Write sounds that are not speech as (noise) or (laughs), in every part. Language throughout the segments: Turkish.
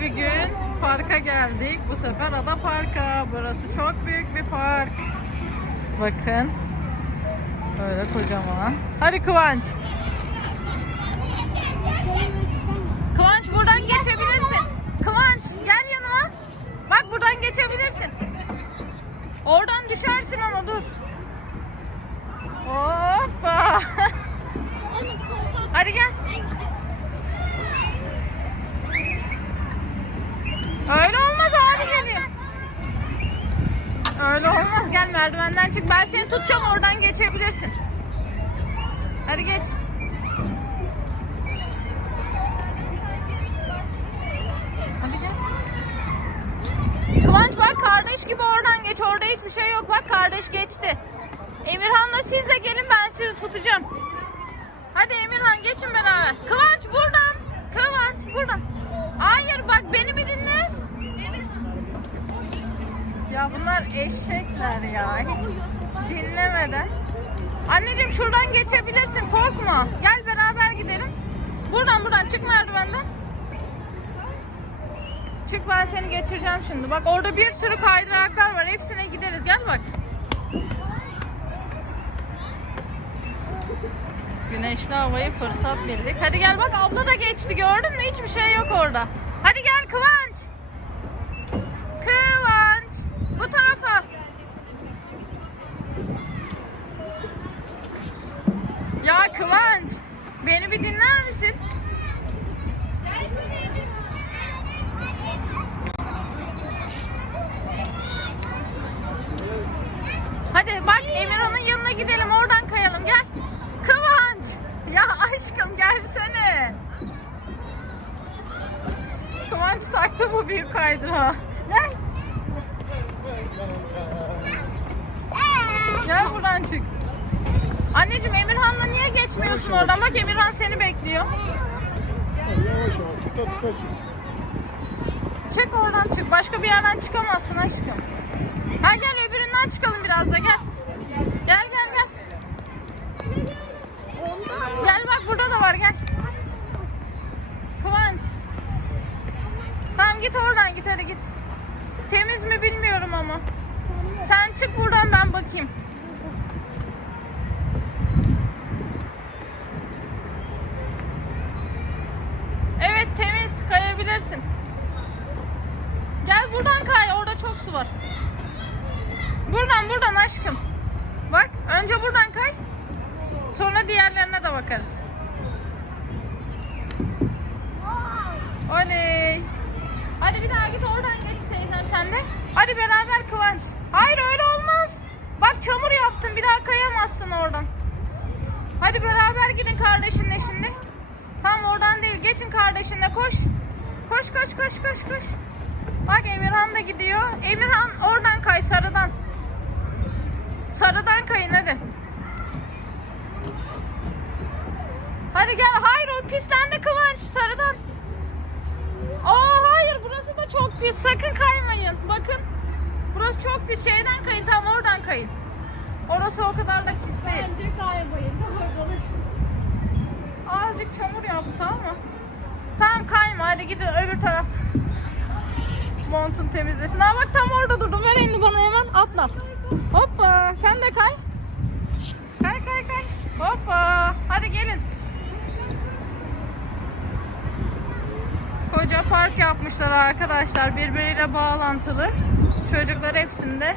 Bir gün parka geldik. Bu sefer Ada Park'a. Burası çok büyük bir park. Bakın. Böyle kocaman. Hadi Kıvanç. Kıvanç buradan geçebilirsin. Kıvanç gel yanıma. Bak buradan geçebilirsin. Oradan düşersin ama dur. Hoppa. Hadi gel. Öyle olmaz abi geliyor. Öyle olmaz. Gel merdivenden çık. Ben seni tutacağım oradan geçebilirsin. Hadi geç. Hadi gel. Kıvanç bak kardeş gibi oradan geç. Orada hiçbir şey yok. Bak kardeş geçti. Emirhan'la siz de gelin ben sizi tutacağım. Hadi Emirhan geçin beraber. Kıvanç buradan. Kıvanç buradan. Hayır bak beni bir dinle. Ya bunlar eşekler ya. Hiç dinlemeden. Anneciğim şuradan geçebilirsin. Korkma. Gel beraber gidelim. Buradan buradan çık merdivenden. Çık ben seni geçireceğim şimdi. Bak orada bir sürü kaydıraklar var. Hepsine gideriz. Gel bak. Güneşli havayı fırsat bildik. Hadi gel bak abla da geçti gördün mü? Hiçbir şey yok orada. Hadi gel Kıvanç. Kıvanç. Bu tarafa. Ya Kıvanç. Beni bir dinler misin? Hadi bak Emirhan'ın yanına gidelim oradan kayalım gel. Kıvanç. Ya aşkım gelsene. Kıvanç taktı bu büyük kaydıra. Gel. Gel buradan çık. Anneciğim Emirhan'la niye geçmiyorsun oradan? Bak Emirhan seni bekliyor. Yavaş yavaş. Tıka çık. Çık oradan çık. Başka bir yerden çıkamazsın aşkım. Ha gel öbüründen çıkalım biraz da gel. Gel gel gel. Gel bak burada da var gel. Kıvanç. Tamam git oradan git hadi git. Temiz mi bilmiyorum ama. Sen çık buradan ben bakayım. Evet temiz kayabilirsin. Gel buradan kay orada çok su var. Buradan buradan aşkım. Bak önce buradan kay. Sonra diğerlerine de bakarız. Oley. Hadi bir daha git oradan geç teyzem sen de. Hadi beraber Kıvanç. Hayır öyle olmaz. Bak çamur yaptın bir daha kayamazsın oradan. Hadi beraber gidin kardeşinle şimdi. Tam oradan değil geçin kardeşinle koş. Koş koş koş koş koş. Bak Emirhan da gidiyor. Emirhan oradan kay sarıdan. Sarıdan kayın hadi. Hadi gel. Hayır o pistten de Kıvanç sarıdan. Aa hayır burası da çok pis. Sakın kaymayın. Bakın. Burası çok pis. Şeyden kayın. Tam oradan kayın. Orası o kadar da pis değil. Bence kaymayın. Azıcık çamur yaptı ama. Tamam kayma hadi gidin öbür tarafta. Montun temizlesin. Aa bak tam orada durdum. Ver elini bana hemen atla. Hoppa sen de kay. Kay kay kay. Hoppa. Hadi gelin. Koca park yapmışlar arkadaşlar. Birbiriyle bağlantılı. Çocuklar hepsinde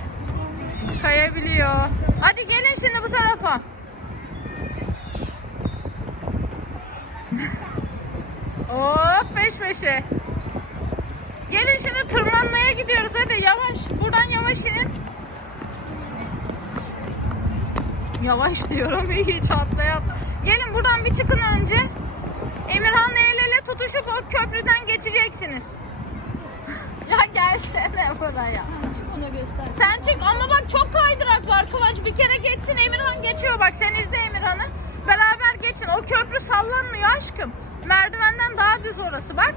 kayabiliyor. Hadi gelin şimdi bu tarafa. Hop peş peşe. Gelin şimdi tırmanmaya gidiyoruz hadi yavaş. Buradan yavaş inin. Yavaş diyorum hiç atlayam. Gelin buradan bir çıkın önce. Emirhan'la el ele tutuşup o köprüden geçeceksiniz. (laughs) ya gelsene buraya. Çık ona göster. Sen çık ama bak çok kaydırak var Kıvanç. Bir kere geçsin Emirhan geçiyor bak sen izle Emirhan'ı. Beraber geçin. O köprü sallanmıyor aşkım. Merdivenden daha düz orası bak.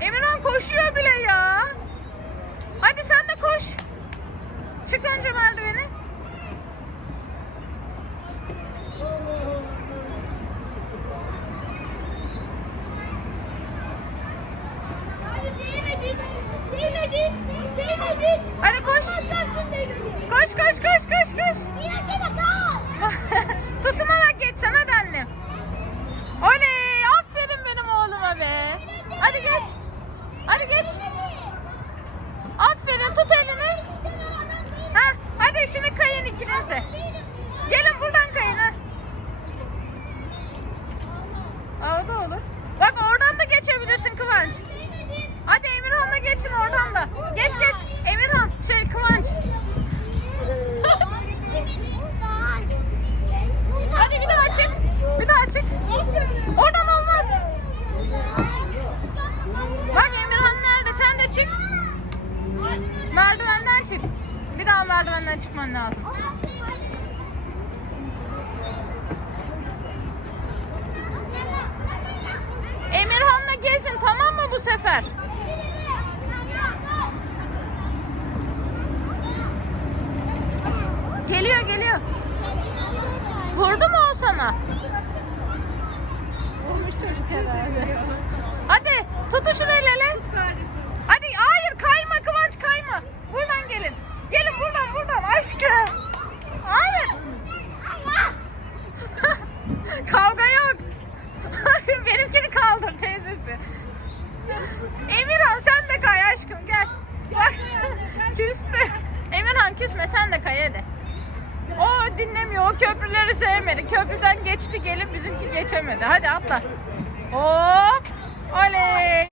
Emirhan koşuyor bile ya. Hadi sen de koş. Çık önce merdiveni. Hadi koş. Koş koş koş koş koş. (laughs) Tutunarak geçsen hadi annem. Oley aferin benim oğluma be. Hadi geç. Hadi geç. Aferin tut elini. Ha, hadi şimdi kayın ikiniz de. Gelin buradan kayın ha. Aa, o da olur. Bak oradan da geçebilirsin Kıvanç. Hadi Emirhan'la geçin oradan da. Geç geç. Emirhan şey Kıvanç. Hadi bir daha çık. Bir daha çık. Oradan olmaz. Bak Emirhan nerede? Sen de çık. Merdivenden çık. Bir daha çıkman lazım. Emirhan'la gezin tamam mı bu sefer? Geliyor geliyor. Vurdu mu o sana? Olmuş çocuk herhalde. Hadi tutuşun el ele. Hadi hayır kayma Kıvanç kayma. Buradan gelin. Gelin buradan buradan aşkım. Hayır. (laughs) Kavga yok. (laughs) Benimkini kaldır teyzesi. Emirhan sen de kay aşkım gel. Bak (laughs) küstü. Emirhan küsme sen de kay hadi. O dinlemiyor. O köprüleri sevmedi. Köprüden geçti gelip bizimki geçemedi. Hadi atla. Hop. Oley.